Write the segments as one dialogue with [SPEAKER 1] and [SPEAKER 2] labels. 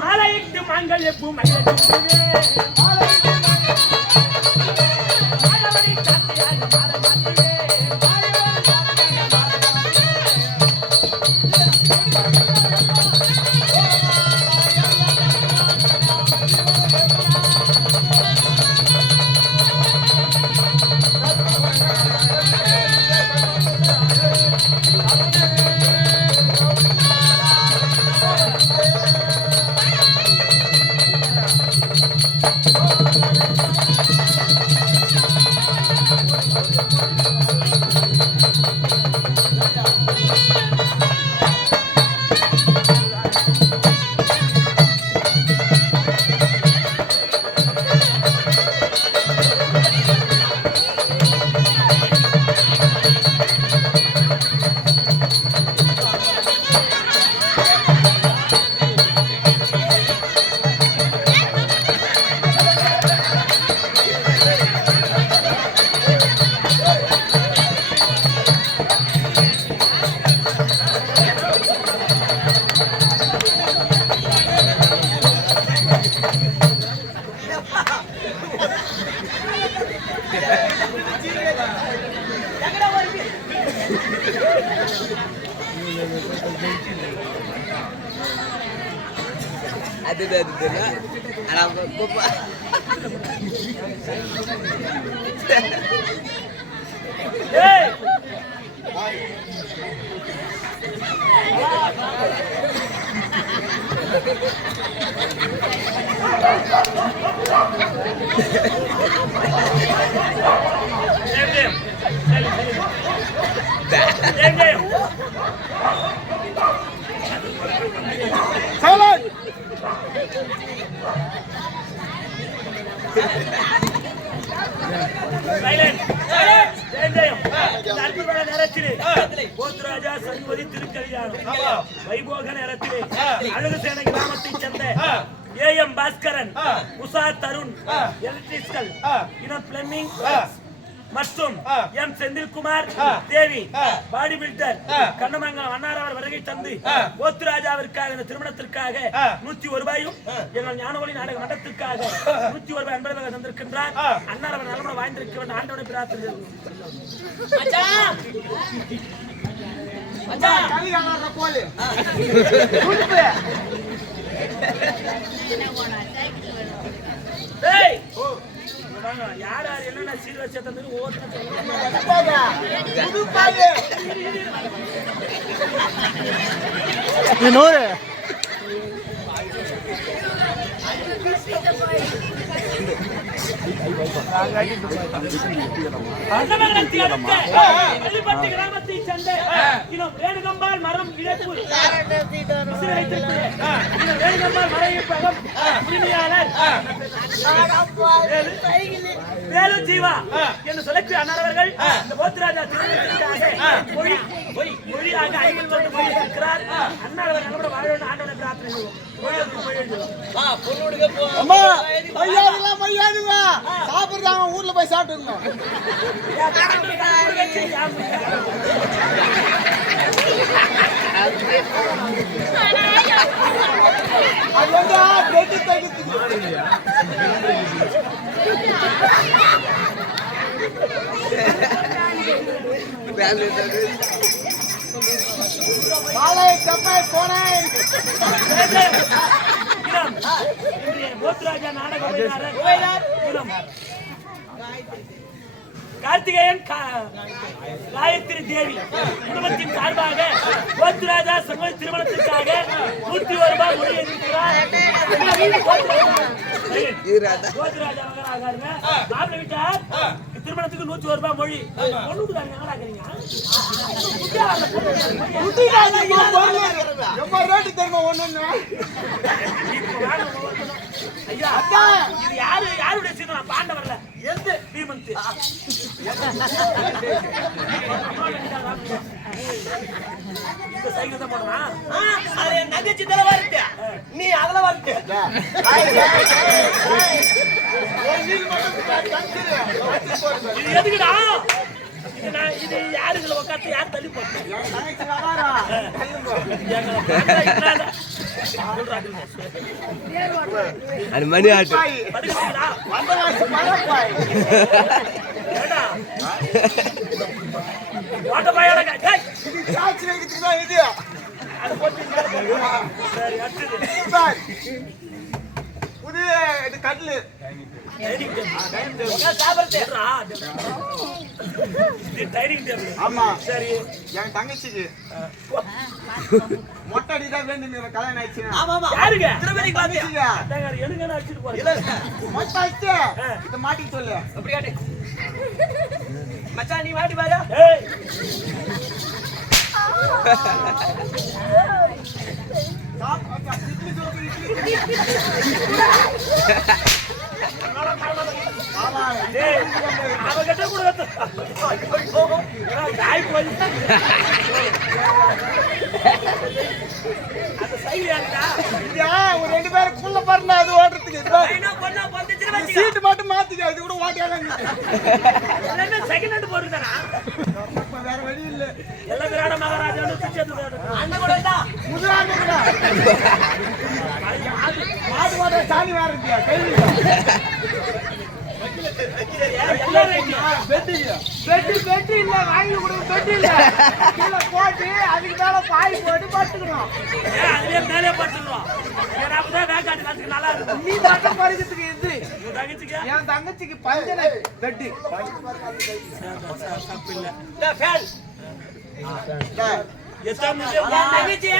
[SPEAKER 1] மாலையிட்டு மாங்கள் எப்போ மகிழ்ச்சி
[SPEAKER 2] அது அது ஆனா கோப்பா
[SPEAKER 1] ஏய்! போத்துராஜா சண்பதி திருக்கல்யாணம் வைபோக நேரத்திலே அழகுசேனை கிராமத்தைச் சேர்ந்த A M Bhaskaran Usha Tharun electrical இனம் பிளம்பிங் மற்றும் M Senthilkumar Devi body builder Kannamangalam அன்னாரவர் வருகை தந்து போத்துராஜாவிற்காக இந்த திருமணத்திற்காக நூத்தி ஒரு ரூபாயும் எங்கள் ஞானவழி நாடக மன்றத்திற்காக நூத்தி ஒரு ரூபாய் அன்பதாக தந்திருக்கின்றார். அன்னாரவர் நலமுடன் வாய்ந்திருக்க வேண்டும் ஆண்டவனை பிரார்த்தனை மச்சான் மச்சான் ஏய் யார் யார் என்னென்ன சீர் வச்சா தந்து
[SPEAKER 3] நூறு
[SPEAKER 1] பள்ளிப்பட்டி கிராமத்தை சேர்ந்த இனம் வேணுகம்பால் மரம் இழப்பு வேணுகம்பால் மர உரிமையாளர் வேலு- ஜீவா என்று சொல்லக்கூடிய அண்ணாரவர்கள் இந்த போத்துராஜா மொழி மொழியாக ஐம்பத்தி மொழி இருக்கிறார் அண்ணாரவர் வாழ ஆண்டவனை பிரார்த்தனை
[SPEAKER 3] அம்மா மையாதுங்களா மையாதுங்க. சாப்பிடுறாங்க ஊர்ல போய் சாப்பிட்டுங்க அது வந்து பெட்டு மாலை செம்மை போனை
[SPEAKER 1] இனம், இன்றைய போத்துராஜா நாடக உரையாளர் இனம். கார்த்திகேயன் கா- காயத்ரி தேவி குடும்பத்தின் சார்பாக போத்துராஜா சமூக திருமணத்திற்காக நூற்றி ஒரு ரூபாய் மொழி எழுதியிருக்கிறார் போத்துராஜா மகனாகாருங்க மாப்பிள்ளை வீட்டார். திருமணத்துக்கு நூத்தி ஒரு ரூபாய் மொழி.
[SPEAKER 3] ரேட்டு தெரியுமா ஒண்ணு
[SPEAKER 1] ஐயா இது யாரு? யாருடைய சீதனம் பாண்டவர்ல எந்த? பீமந்த் இந்த சைக்கிள் தான் போடுமா
[SPEAKER 2] அது என் தங்கச்சி தலை வரட்டு நீ அதுல வரட்டு.
[SPEAKER 1] எதுக்குடா? இது நான் இது யாருங்களை உட்காந்து யார் தள்ளி?
[SPEAKER 4] அது மணி ஆட்டு.
[SPEAKER 1] போட்டு
[SPEAKER 3] கட்லு. ஆமா.
[SPEAKER 1] சரி.
[SPEAKER 3] என் தங்கச்சிக்கு. மொட்டை அடிதான் வேண்டிய கல்யாணம் ஆயிடுச்சுன்னா
[SPEAKER 2] ஆமா, ஆமா.
[SPEAKER 1] யாருங்க?
[SPEAKER 2] திருப்பதிக்கு பாத்தியா?
[SPEAKER 3] தங்கச்சிக்கு
[SPEAKER 1] அதாங்க எழுங்கன்னு அடிச்சிட்டு போறீங்க
[SPEAKER 2] இல்ல,
[SPEAKER 3] மொட்டை அடிச்சு. இதை மாட்டிக்க சொல்லு.
[SPEAKER 2] அப்படி காட்டு. மச்சான் நீ வாடி பாரு.
[SPEAKER 1] ஏய்.
[SPEAKER 3] சாப்பிட்டு இட்லி சுடுறது, இட்லி ஆமா
[SPEAKER 1] டேய் அவகிட்ட கூட காய் போய் அந்த சைடு யாருடா
[SPEAKER 3] இது ஒரு ரெண்டு பேரும் குள்ள பாருங்க அது
[SPEAKER 2] வச்சுக்க.
[SPEAKER 3] சீட்டு மட்டும் மாத்திக்க இது கூட
[SPEAKER 1] எல்லாமே செகண்ட் ஹேண்ட் போட்டுதானா
[SPEAKER 3] வேற வழி இல்ல.
[SPEAKER 1] எல்லாம் விராட விராட
[SPEAKER 2] அண்ணன் கூட.
[SPEAKER 3] முதுகாண்டு கூட. மாடு மாடு சாணி வேற இருக்கியா? கையில் பெட்டு பெட்டு இல்ல வாங்கி கொடுக்க பெட்டு இல்ல கீழே போட்டு அதுக்கு மேல பாய் போட்டு படுத்துக்கணும்
[SPEAKER 1] அதுலயே மேலே நல்லா இருக்கும்
[SPEAKER 3] நீ மட்டும் படுக்கிறதுக்கு இது
[SPEAKER 1] உன் தங்கச்சிக்கு
[SPEAKER 3] என் தங்கச்சிக்கு பஞ்சனை பெட்டு
[SPEAKER 1] தப்பு இல்ல
[SPEAKER 2] ஃபேன்.
[SPEAKER 1] எத்தனை
[SPEAKER 2] தங்கச்சி.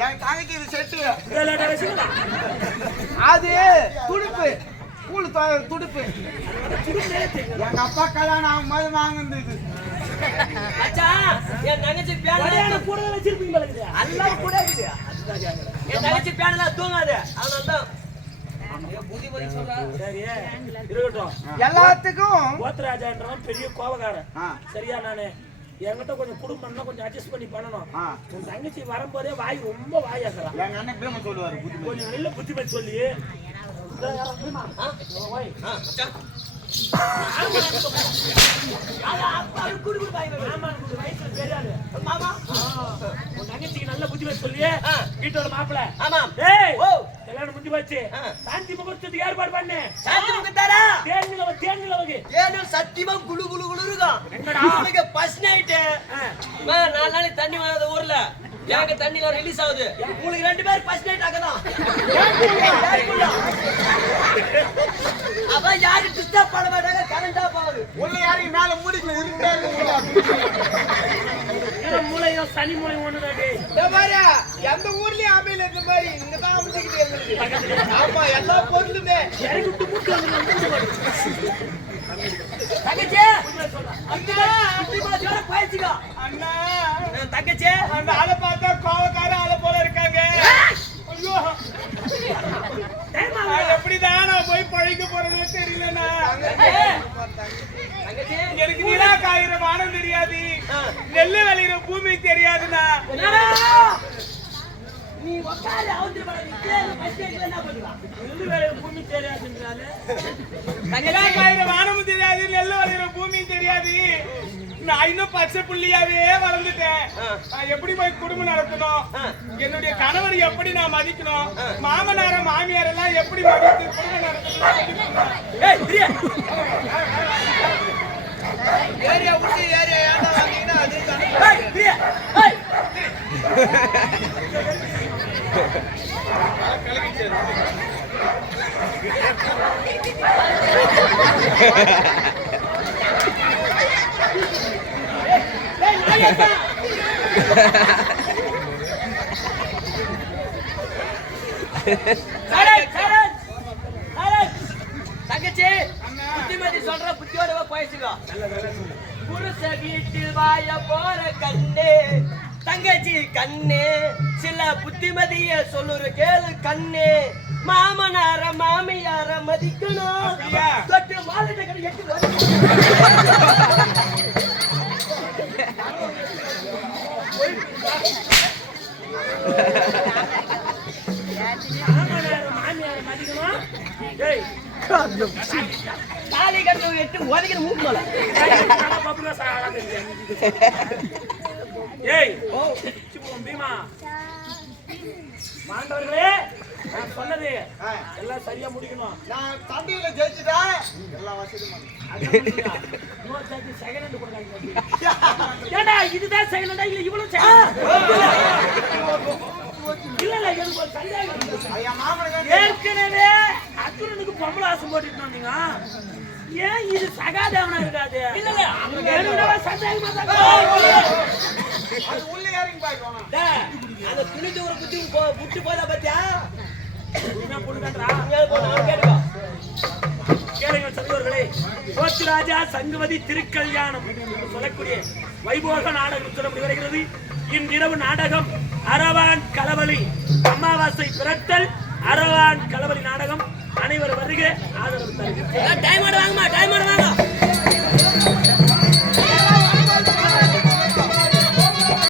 [SPEAKER 3] என் இது செட்டு அது துடுப்பு துடுப்பு எங்க அப்பா கல்யாணம் ஆகும்போது வாங்கினது இது
[SPEAKER 2] மச்சான், என் தங்கச்சி
[SPEAKER 1] கல்யாண கூட வச்சிருப்பீங்க போலக்குது.
[SPEAKER 2] எல்லாம் கூட இருக்குது. என் தங்கச்சி பேனல தூங்காது?
[SPEAKER 1] சரி இருக்கட்டும்
[SPEAKER 3] எல்லாத்துக்கும்
[SPEAKER 1] கோத்தராஜான்றவன் பெரிய கோபக்காரன் சரியா நானு என்கிட்ட கொஞ்சம் குடும்பம்னா கொஞ்சம் அட்ஜஸ்ட் பண்ணி பண்ணணும். உன் தங்கச்சி வரும்போதே வாய் ரொம்ப வாயாக்குறான்
[SPEAKER 3] எங்க அண்ணன் பிரேம சொல்லுவாரு புத்தி புத்தி.
[SPEAKER 1] கொஞ்சம் நல்ல புத்தி பத்தி சொல்லி தங்கச்சிக்கு நல்ல புத்தி பத்தி வீட்டோட மாப்பிள்ளை
[SPEAKER 2] ஆமா
[SPEAKER 1] டேய்
[SPEAKER 2] ஓ
[SPEAKER 1] கல்யாணம் முடிஞ்சு போச்சு சாந்தி முகூர்த்தத்துக்கு ஏற்பாடு பண்ணு
[SPEAKER 2] சாந்தி முகத்தாரா
[SPEAKER 1] தேன் நிலவு தேன் நிலவுக்கு
[SPEAKER 2] சத்தியமா குளு குளு குளு இருக்கும்
[SPEAKER 1] என்னடா?
[SPEAKER 2] உங்களுக்கு நைட்டு நாலு நாளைக்கு தண்ணி வராத ஊர்ல எனக்கு தண்ணில ரிலீஸ் ஆகுது உங்களுக்கு ரெண்டு பேரும் ஃபர்ஸ்ட் நைட் அங்கதான் அதான் யாரும் டிஸ்டர்ப் பண்ண மாட்டாங்க கரண்டா போகுது
[SPEAKER 3] உள்ள யாரையும் மேல மூடிக்கணும் இருட்டே இருக்கு
[SPEAKER 1] மூளையும் சனி மூளை
[SPEAKER 3] மாதிரி எந்த ஊர்லயும் அமையல இந்த மாதிரி இங்க தான் எங்களுக்கு ஆமா எல்லா பொருளுமே
[SPEAKER 1] இறக்கி விட்டு மூட்டு வந்து.
[SPEAKER 2] தங்கச்சி அண்ணா
[SPEAKER 3] அண்ணா
[SPEAKER 2] தங்கச்சி
[SPEAKER 3] அந்த போய் பழைக்க போறேன்னு தெரியலண்ணா எனக்கு நிலா காயிற வானம் தெரியாது. நெல்லு விளையிற பூமி தெரியாதுண்ணா?
[SPEAKER 2] நீ உட்காரு என்ன?
[SPEAKER 1] நெல்லு பூமி தெரியாதுன்றாலே.
[SPEAKER 3] நிலா காயிற வானமும் தெரியாது நெல்லு விளையிற பூமியும் தெரியாது நான் இன்னும் பச்சை புள்ளியாவே வளர்ந்துட்டேன். எப்படி போய் குடும்பம் நடத்தணும்?
[SPEAKER 2] ஆ.
[SPEAKER 3] என்னுடைய கணவர் எப்படி நான் மதிக்கணும்? மாமனார மாமியார் எல்லாம் எப்படி மதித்து குடும்பம் நடத்தணும். ஏரியா விட்டு ஏரியா ஏன்டா வாங்கினா அது
[SPEAKER 2] ஏய், பிரியா. ஏய். ஏய், நாயக்கா. சரண், சரண். சரண். தங்கச்சி புத்திமதி சொல்ற புத்தியோட போயிடுச்சுக்கோ. புருஷ வீட்டில் வாய போற கண்ணே தங்கச்சி கண்ணே சில புத்திமதிய சொல்லுற கேளு கண்ணே. மாமனார மாமியார மதிக்கணும்? தொட்டு எட்டு தாலி கட்டு எட்டு உதைக்கிற மூக்கு
[SPEAKER 1] ஏய் பீமா. மாண்டவர்களே நான் சொன்னது எல்லாம் சரியா முடிக்கணும்
[SPEAKER 3] நான் சண்டையில ஜெயிச்சுட்டா எல்லா வசதியும்.
[SPEAKER 1] ஏண்டா இதுதான் ஆ? இல்ல இவ்வளவு? இல்ல இல்ல எனக்கு ஒரு சந்தேகம் ஏற்கனவே அர்ஜுனனுக்கு பொம்பளை ஆசை போட்டுட்டு வந்தீங்க ஏன் இது சகாதேவனா இருக்காது இல்ல இல்ல சந்தேகமா
[SPEAKER 3] அது உள்ள இறங்கி பாய்க்கணும்
[SPEAKER 2] அந்த துணி தூர குத்தி புட்டு போதா பாத்தியா
[SPEAKER 1] என்ன பொண்ணுங்கன்றா சந்தோர்களே சங்குமதி திருக்கல்யாணம் என்று சொல்லக்கூடிய வைபோக நாடகம் சொல்ல வருகிறது. இன்றிரவு நாடகம் அரவான் கலவலி அமாவாசை பிறத்தல் அரவான் கலவலி நாடகம். அனைவரும் வருக ஆதரவு
[SPEAKER 2] தருகிறேன்